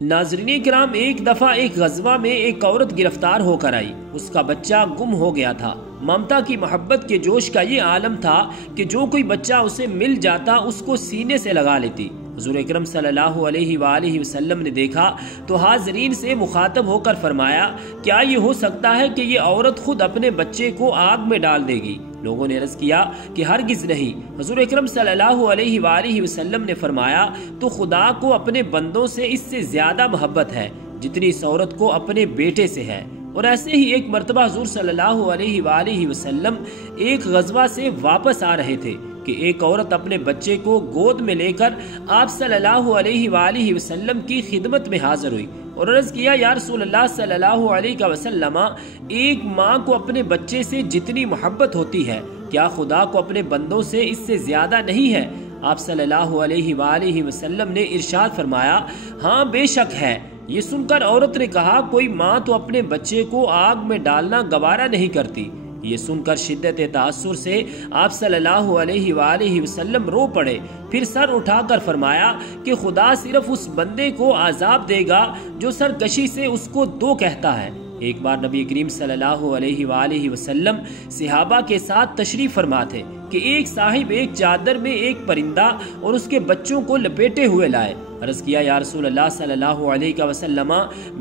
ناظرین کرام، ایک دفعہ ایک غزوہ میں ایک عورت گرفتار ہو کر آئی۔ اس کا بچہ گم ہو گیا تھا۔ ممتا کی محبت کے جوش کا یہ عالم تھا کہ جو کوئی بچہ اسے مل جاتا اس کو سینے سے لگا لیتی۔ حضور اکرم صلی اللہ علیہ وآلہ وسلم نے دیکھا تو حاضرین سے مخاطب ہو کر فرمایا، کیا یہ ہو سکتا ہے کہ یہ عورت خود اپنے بچے کو آگ میں ڈال دے گی؟ لوگوں نے عرض کیا کہ ہرگز نہیں۔ حضور اکرم صلی اللہ علیہ وآلہ وسلم نے فرمایا، تو خدا کو اپنے بندوں سے اس سے زیادہ محبت ہے جتنی اس عورت کو اپنے بیٹے سے ہے۔ اور ایسے ہی ایک مرتبہ حضور صلی اللہ علیہ وآلہ وسلم ایک غزوہ سے واپس آ رہے تھے کہ ایک عورت اپنے بچے کو گود میں لے کر آپ صلی اللہ علیہ وآلہ وسلم کی خدمت میں حاضر ہوئی اور عرض کیا، یا رسول اللہ صلی اللہ علیہ وسلم، ایک ماں کو اپنے بچے سے جتنی محبت ہوتی ہے، کیا خدا کو اپنے بندوں سے اس سے زیادہ نہیں ہے؟ آپ صلی اللہ علیہ وآلہ وسلم نے ارشاد فرمایا، ہاں بے شک ہے۔ یہ سن کر عورت نے کہا، کوئی ماں تو اپنے بچے کو آگ میں ڈالنا گوارا نہیں کرتی۔ یہ سن کر شدت تاثر سے آپ صلی اللہ علیہ وآلہ وسلم رو پڑے، پھر سر اٹھا کر فرمایا کہ خدا صرف اس بندے کو عذاب دے گا جو سرکشی سے اس کو دو کہتا ہے۔ ایک بار نبی کریم صلی اللہ علیہ وآلہ وسلم صحابہ کے ساتھ تشریف فرما تھے کہ ایک صاحب ایک چادر میں ایک پرندہ اور اس کے بچوں کو لپیٹے ہوئے لائے۔ عرض کیا، یا رسول اللہ صلی اللہ علیہ وسلم،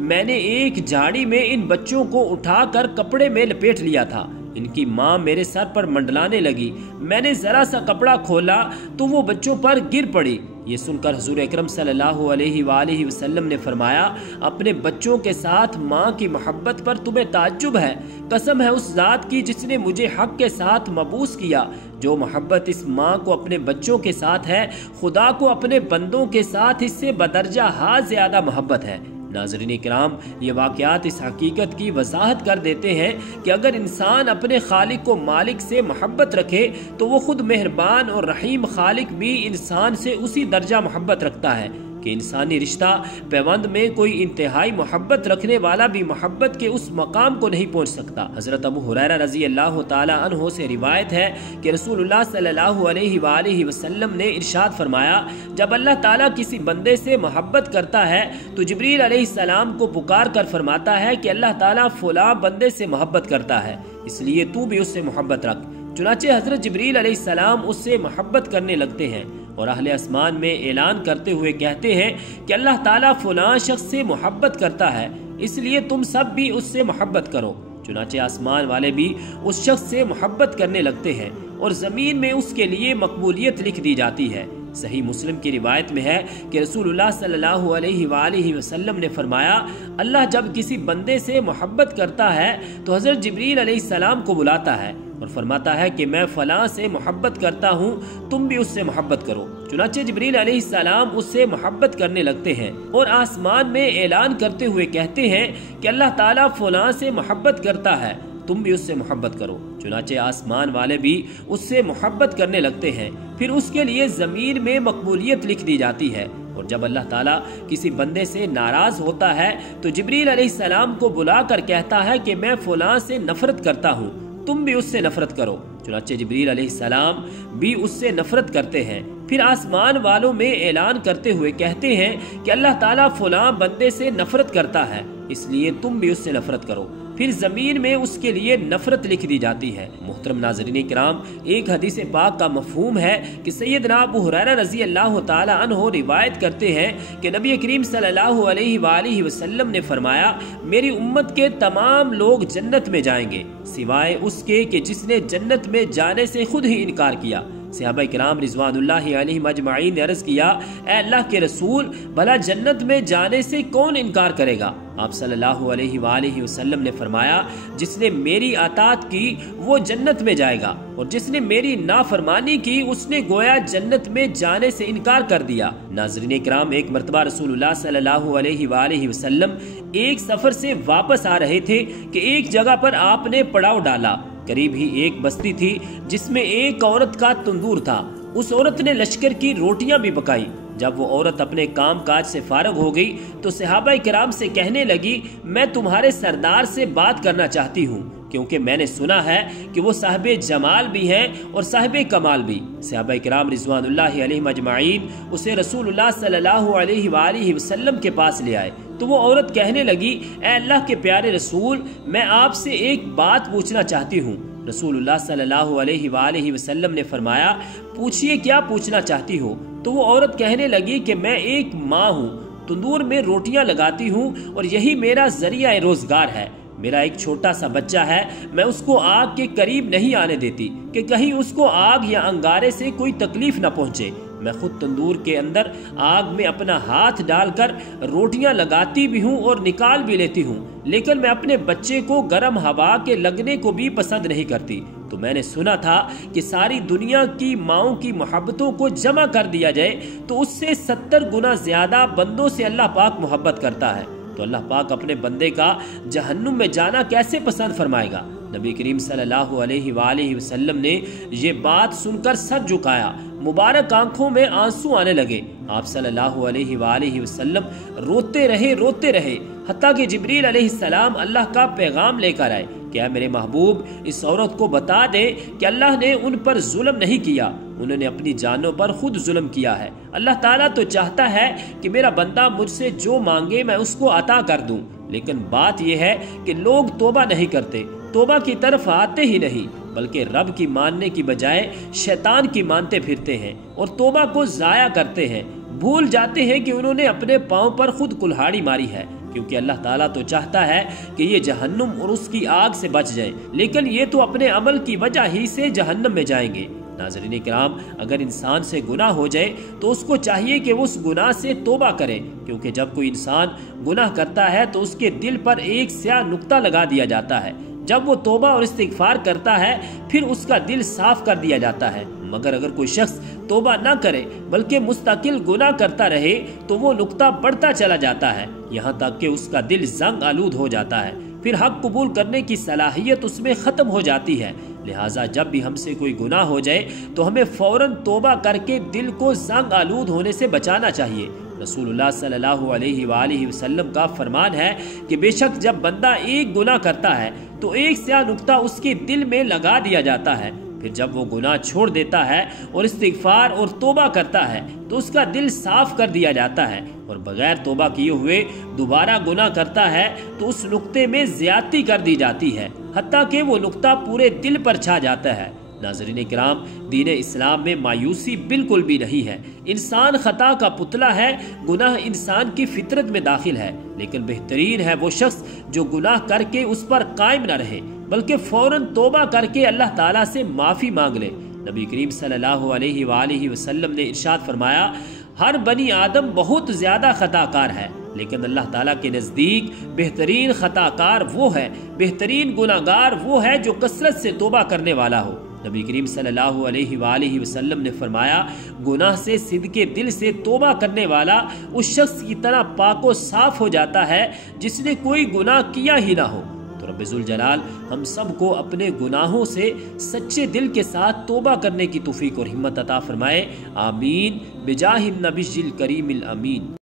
میں نے ایک جھاڑی میں ان بچوں کو اٹھا کر کپڑے میں لپیٹ لیا تھا۔ ان کی ماں میرے سر پر منڈلانے لگی، میں نے ذرا سا کپڑا کھولا تو وہ بچوں پر گر پڑی۔ یہ سن کر حضور اکرم صلی اللہ علیہ وآلہ وسلم نے فرمایا، اپنے بچوں کے ساتھ ماں کی محبت پر تمہیں تعجب ہے؟ قسم ہے اس ذات کی جس نے مجھے حق کے ساتھ مبعوث کیا، جو محبت اس ماں کو اپنے بچوں کے ساتھ ہے، خدا کو اپنے بندوں کے ساتھ اس سے بدرجہ ہاں زیادہ محبت ہے۔ ناظرین کرام، یہ واقعات اس حقیقت کی وضاحت کر دیتے ہیں کہ اگر انسان اپنے خالق و مالک سے محبت رکھے تو وہ خود مہربان اور رحیم خالق بھی انسان سے اسی درجہ محبت رکھتا ہے کہ انسانی رشتہ پیوند میں کوئی انتہائی محبت رکھنے والا بھی محبت کے اس مقام کو نہیں پہنچ سکتا۔ حضرت ابو ہریرہ رضی اللہ تعالی عنہ سے روایت ہے کہ رسول اللہ صلی اللہ علیہ وآلہ وسلم نے ارشاد فرمایا، جب اللہ تعالیٰ کسی بندے سے محبت کرتا ہے تو جبریل علیہ السلام کو پکار کر فرماتا ہے کہ اللہ تعالیٰ فلاں بندے سے محبت کرتا ہے، اس لیے تو بھی اس سے محبت رکھ۔ چنانچہ حضرت جبریل علیہ السلام اس سے محبت کرنے لگتے ہیں اور اہل اسمان میں اعلان کرتے ہوئے کہتے ہیں کہ اللہ تعالیٰ فلاں شخص سے محبت کرتا ہے، اس لیے تم سب بھی اس سے محبت کرو۔ چنانچہ آسمان والے بھی اس شخص سے محبت کرنے لگتے ہیں اور زمین میں اس کے لیے مقبولیت لکھ دی جاتی ہے۔ صحیح مسلم کی روایت میں ہے کہ رسول اللہ صلی اللہ علیہ وآلہ وسلم نے فرمایا، اللہ جب کسی بندے سے محبت کرتا ہے تو حضرت جبریل علیہ السلام کو بلاتا ہے اور فرماتا ہے کہ میں فلاں سے محبت کرتا ہوں، تم بھی اس سے محبت کرو۔ چنانچہ جبریل علیہ السلام اس سے محبت کرنے لگتے ہیں اور آسمان میں اعلان کرتے ہوئے کہتے ہیں کہ اللہ تعالیٰ فلاں سے محبت کرتا ہے، تم بھی اس سے محبت کرو۔ چنانچہ آسمان والے بھی اس سے محبت کرنے لگتے ہیں، پھر اس کے لیے زمین میں مقبولیت لکھ دی جاتی ہے۔ اور جب اللہ تعالیٰ کسی بندے سے ناراض ہوتا ہے تو جبریل علیہ السلام کو بلا کر کہتا ہے کہ میں فلاں سے نفرت کرتا ہوں، تم بھی اس سے نفرت کرو۔ چنانچہ جبریل علیہ السلام بھی اس سے نفرت کرتے ہیں، پھر آسمان والوں میں اعلان کرتے ہوئے کہتے ہیں کہ اللہ تعالیٰ فلاں بندے سے نفرت کرتا ہے، اس لیے تم بھی اس سے نفرت کرو۔ پھر زمین میں اس کے لیے نفرت لکھ دی جاتی ہے۔ محترم ناظرین کرام، ایک حدیث پاک کا مفہوم ہے کہ سیدنا ابو ہریرہ رضی اللہ تعالی عنہ روایت کرتے ہیں کہ نبی کریم صلی اللہ علیہ وآلہ وسلم نے فرمایا، میری امت کے تمام لوگ جنت میں جائیں گے سوائے اس کے کہ جس نے جنت میں جانے سے خود ہی انکار کیا۔ صحابہ کرام رضوان اللہ علیہم اجمعین نے عرض کیا، اے اللہ کے رسول، بھلا جنت میں جانے سے کون انکار کرے گا؟ آپ صلی اللہ علیہ وآلہ وسلم نے فرمایا، جس نے میری اطاعت کی وہ جنت میں جائے گا، اور جس نے میری نافرمانی کی اس نے گویا جنت میں جانے سے انکار کر دیا۔ ناظرین کرام، ایک مرتبہ رسول اللہ صلی اللہ علیہ وآلہ وسلم ایک سفر سے واپس آ رہے تھے کہ ایک جگہ پر آپ نے پڑاؤ ڈالا۔ قریب ہی ایک بستی تھی جس میں ایک عورت کا تندور تھا۔ اس عورت نے لشکر کی روٹیاں بھی پکائی۔ جب وہ عورت اپنے کام کاج سے فارغ ہو گئی تو صحابہ کرام سے کہنے لگی، میں تمہارے سردار سے بات کرنا چاہتی ہوں۔ کیونکہ میں نے سنا ہے کہ وہ صاحب جمال بھی ہیں اور صاحب کمال بھی۔ صحابہ کرام رضوان اللہ علیہم اجمعین اسے رسول اللہ صلی اللہ علیہ وآلہ وسلم کے پاس لے آئے تو وہ عورت کہنے لگی، اے اللہ کے پیارے رسول، میں آپ سے ایک بات پوچھنا چاہتی ہوں۔ رسول اللہ صلی اللہ علیہ وآلہ وسلم نے فرمایا، پوچھئے کیا پوچھنا چاہتی ہو؟ تو وہ عورت کہنے لگی کہ میں ایک ماں ہوں، تندور میں روٹیاں لگاتی ہوں اور یہی میرا ذریعہ روزگار ہے۔ میرا ایک چھوٹا سا بچہ ہے، میں اس کو آگ کے قریب نہیں آنے دیتی کہ کہیں اس کو آگ یا انگارے سے کوئی تکلیف نہ پہنچے۔ میں خود تندور کے اندر آگ میں اپنا ہاتھ ڈال کر روٹیاں لگاتی بھی ہوں اور نکال بھی لیتی ہوں، لیکن میں اپنے بچے کو گرم ہوا کے لگنے کو بھی پسند نہیں کرتی۔ تو میں نے سنا تھا کہ ساری دنیا کی ماؤں کی محبتوں کو جمع کر دیا جائے تو اس سے 70 گنا زیادہ بندوں سے اللہ پاک محبت کرتا ہے، تو اللہ پاک اپنے بندے کا جہنم میں جانا کیسے پسند فرمائے گا؟ نبی کریم صلی اللہ علیہ وآلہ وسلم نے یہ بات سن کر سر جھکایا، مبارک آنکھوں میں آنسو آنے لگے۔ آپ صلی اللہ علیہ وآلہ وسلم روتے رہے حتیٰ کہ جبریل علیہ السلام اللہ کا پیغام لے کر آئے کہ اے میرے محبوب، اس عورت کو بتا دے کہ اللہ نے ان پر ظلم نہیں کیا، انہوں نے اپنی جانوں پر خود ظلم کیا ہے۔ اللہ تعالیٰ تو چاہتا ہے کہ میرا بندہ مجھ سے جو مانگے میں اس کو عطا کر دوں، لیکن بات یہ ہے کہ لوگ توبہ نہیں کرتے، توبہ کی طرف آتے ہی نہیں، بلکہ رب کی ماننے کی بجائے شیطان کی مانتے پھرتے ہیں اور توبہ کو ضائع کرتے ہیں، بھول جاتے ہیں کہ انہوں نے اپنے پاؤں پر خود کلہاڑی ماری ہے، کیونکہ اللہ تعالیٰ تو چاہتا ہے کہ یہ جہنم اور اس کی آگ سے بچ جائیں، لیکن یہ تو اپنے عمل کی وجہ ہی سے جہنم میں جائیں گے۔ ناظرین کرام، اگر انسان سے گناہ ہو جائے تو اس کو چاہیے کہ وہ اس گناہ سے توبہ کرے، کیونکہ جب کوئی انسان گناہ کرتا ہے تو اس کے دل پر ایک سیاہ نقطہ لگا دیا جاتا ہے، جب وہ توبہ اور استغفار کرتا ہے پھر اس کا دل صاف کر دیا جاتا ہے۔ مگر اگر کوئی شخص توبہ نہ کرے بلکہ مستقل گناہ کرتا رہے تو وہ نقطہ بڑھتا چلا جاتا ہے، یہاں تک کہ اس کا دل زنگ آلود ہو جاتا ہے، پھر حق قبول کرنے کی صلاحیت اس میں ختم ہو جاتی ہے۔ لہٰذا جب بھی ہم سے کوئی گناہ ہو جائے تو ہمیں فوراً توبہ کر کے دل کو زنگ آلود ہونے سے بچانا چاہیے۔ رسول اللہ صلی اللہ علیہ وآلہ وسلم کا فرمان ہے کہ بے شک جب بندہ ایک گناہ کرتا ہے تو ایک سیاہ نقطہ اس کے دل میں لگا دیا جاتا ہے، پھر جب وہ گناہ چھوڑ دیتا ہے اور استغفار اور توبہ کرتا ہے تو اس کا دل صاف کر دیا جاتا ہے، اور بغیر توبہ کیے ہوئے دوبارہ گناہ کرتا ہے تو اس نقطے میں زیادتی کر دی جاتی ہے، حتیٰ کہ وہ نقطہ پورے دل پر چھا جاتا ہے۔ ناظرین کرام، دین اسلام میں مایوسی بالکل بھی نہیں ہے۔ انسان خطا کا پتلا ہے، گناہ انسان کی فطرت میں داخل ہے، لیکن بہترین ہے وہ شخص جو گناہ کر کے اس پر قائم نہ رہے بلکہ فوراً توبہ کر کے اللہ تعالیٰ سے معافی مانگ لے۔ نبی کریم صلی اللہ علیہ وآلہ وسلم نے ارشاد فرمایا، ہر بنی آدم بہت زیادہ خطا کار ہے، لیکن اللہ تعالیٰ کے نزدیک بہترین خطا کار وہ ہے، بہترین گناہ گار وہ ہے جو کثرت سے توبہ کرنے والا ہو۔ نبی کریم صلی اللہ علیہ وآلہ وسلم نے فرمایا، گناہ سے صدقے دل سے توبہ کرنے والا اس شخص کی طرح پاک و صاف ہو جاتا ہے جس نے کوئی گناہ کیا ہی نہ ہو۔ تو رب ذوالجلال ہم سب کو اپنے گناہوں سے سچے دل کے ساتھ توبہ کرنے کی توفیق اور ہمت عطا فرمائے، آمین، بجاہ النبی الکریم الامین۔